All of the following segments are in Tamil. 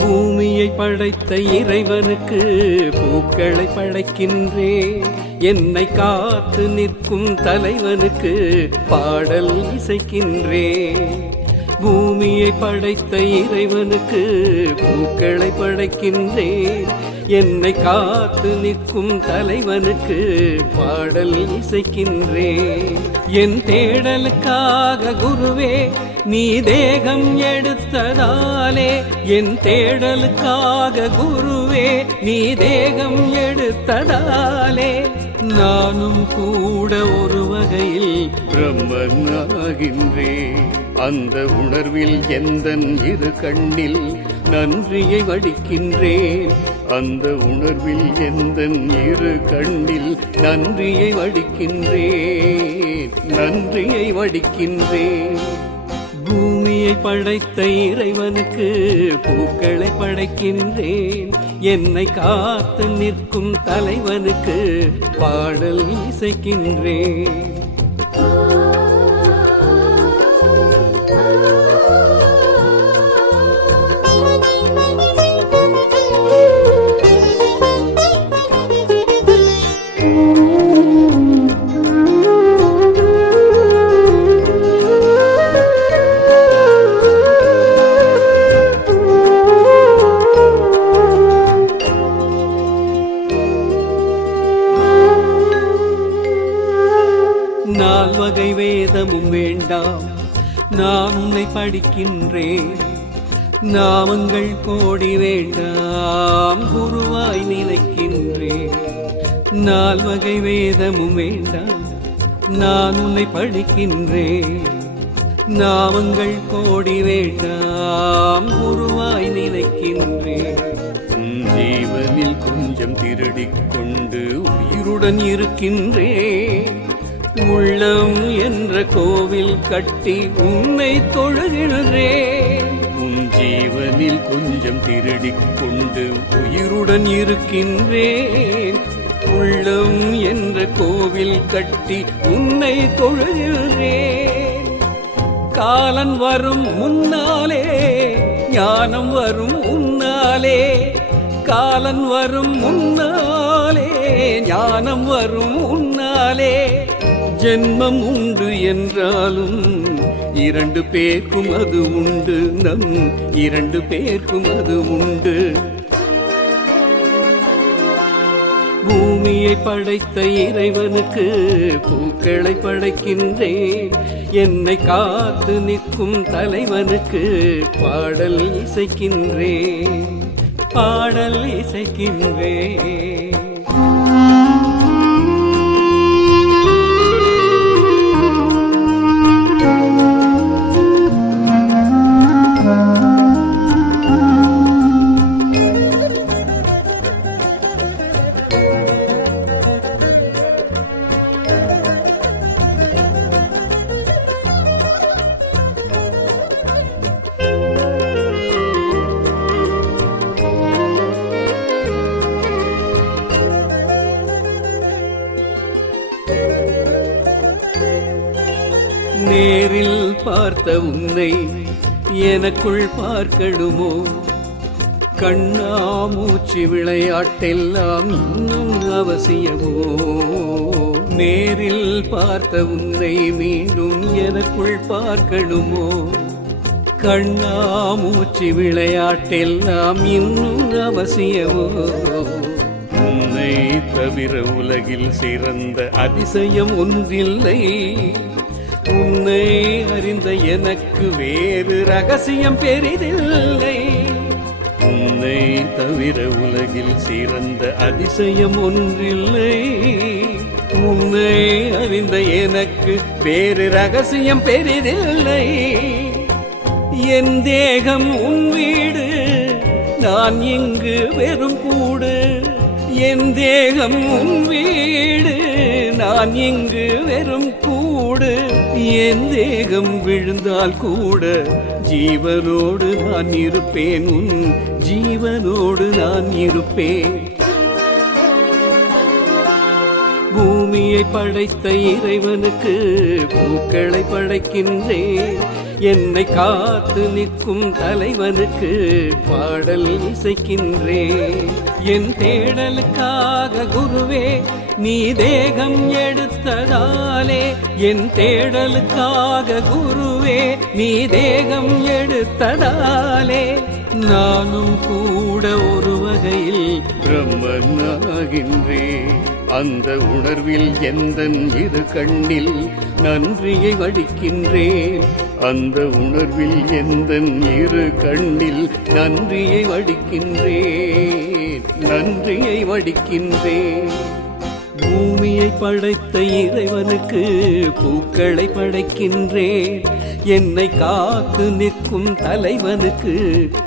பூமியை படைத்த இறைவனுக்கு பூக்களை படைக்கின்றேன். என்னை காத்து நிற்கும் தலைவனுக்கு பாடல் இசைக்கின்றேன். பூமியை படைத்த இறைவனுக்கு பூக்களை படைக்கின்றேன். என்னை காத்து நிற்கும் தலைவனுக்கு பாடல் இசைக்கின்றேன். என் தேடலுக்காக குருவே நீ தேகம் எடுத்ததாலே, என் தேடலுக்காக குருவே நீ தேகம் எடுத்ததாலே, நானும் கூட ஒரு வகையில் பிரம்மனாகின்றேன். அந்த உணர்வில் எந்தன் இரு கண்ணில் நன்றியை வடிக்கின்றேன். அந்த உணர்வில் எந்தன் இரு கண்ணில் நன்றியை வடிக்கின்றேன். நன்றியை வடிக்கின்றேன். பூமியை படைத்த இறைவனுக்கு பூக்களை படைக்கின்றேன். என்னை காத்து நிற்கும் தலைவனுக்கு பாடல் இசைக்கின்றேன். நால்வகை வேதமும் வேண்டாம், நான் உன்னை படிக்கின்றேன். நாமங்கள் கோடி வேண்டாம், குருவாய் நினைக்கின்றேன். நால்வகை வேதமும் வேண்டாம், நான் உன்னை படிக்கின்றேன். நாமங்கள் கோடி வேண்டாம், குருவாய் நினைக்கின்றேன். ஜீவனில் கொஞ்சம் திருடிக் கொண்டு உயிருடன் இருக்கின்றேன். உள்ளம் என்ற கோவில் கட்டி உன்னை தொழுகின்றேன். உன் ஜீவனில் கொஞ்சம் திருடிக் கொண்டு உயிருடன் இருக்கின்றேன். உள்ளம் என்ற கோவில் கட்டி உன்னை தொழுகின்றேன். காலன் வரும் முன்னாலே ஞானம் வரும் உன்னாலே. காலன் வரும் முன்னாலே ஞானம் வரும் உன்னாலே. ஜென்மம் உண்டு என்றாலும் இரண்டு பேர்க்கும் அது உண்டு. நம் இரண்டு பேர்க்கும் அது உண்டு. பூமியை படைத்த இறைவனுக்கு பூக்களை படைக்கின்றேன். என்னை காத்து நிற்கும் தலைவனுக்கு பாடல் இசைக்கின்றேன். பாடல் இசைக்கின்றேன். நேரில் பார்த்த உன்னை எனக்குள் பார்க்கணுமோ? கண்ணாமூச்சி விளையாட்டெல்லாம் இன்னும் அவசியமோ? நேரில் பார்த்த உன்னை மீண்டும் எனக்குள் பார்க்கணுமோ? கண்ணாமூச்சி விளையாட்டெல்லாம் இன்னும் அவசியமோ? உன்னை தவிர உலகில் சிறந்த அதிசயம் ஒன்றில்லை. உன்னை அறிந்த எனக்கு வேறு ரகசியம் பெரிதில்லை. உன்னை தவிர உலகில் சிறந்த அதிசயம் ஒன்றில்லை. உன்னை அறிந்த எனக்கு வேறு ரகசியம் பெரிதில்லை. என் தேகம் உன் வீடு, நான் இங்கு வெறும் கூடு. என் தேகம் உன் வீடு, நான் இங்கு வெறும் கூடு. என் தேகம் விழுந்தால் கூட ஜீவனோடு நான் இருப்பேன், உன் ஜீவனோடு நான் இருப்பேன். பூமியை படைத்த இறைவனுக்கு பூக்களை படைக்கின்றேன். என்னை காத்து நிற்கும் தலைவனுக்கு பாடல் இசைக்கின்றேன். என் தேடலுக்காக குருவே நீ தேகம் எடுத்ததாலே, என் தேடலுக்காக குருவே நீ தேகம் எடுத்ததாலே, நானும் கூட ஒரு வகையில் பிரம்மனாகின்றேன். அந்த உணர்வில் எந்தன் இரு கண்ணில் நன்றியை வடிக்கின்றேன். அந்த உணர்வில் எந்தன் இரு கண்ணில் நன்றியை வடிக்கின்றேன், நன்றியை வடிக்கின்றேன். பூமியை படைத்த இறைவனுக்கு பூக்களை படைக்கின்றேன். என்னை காத்து நிற்கும் தலைவனுக்கு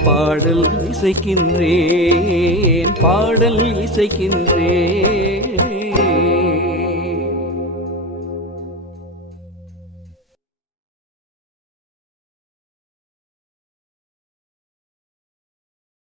பாடல் இசைக்கின்றேன், பாடல் இசைக்கின்றேன்.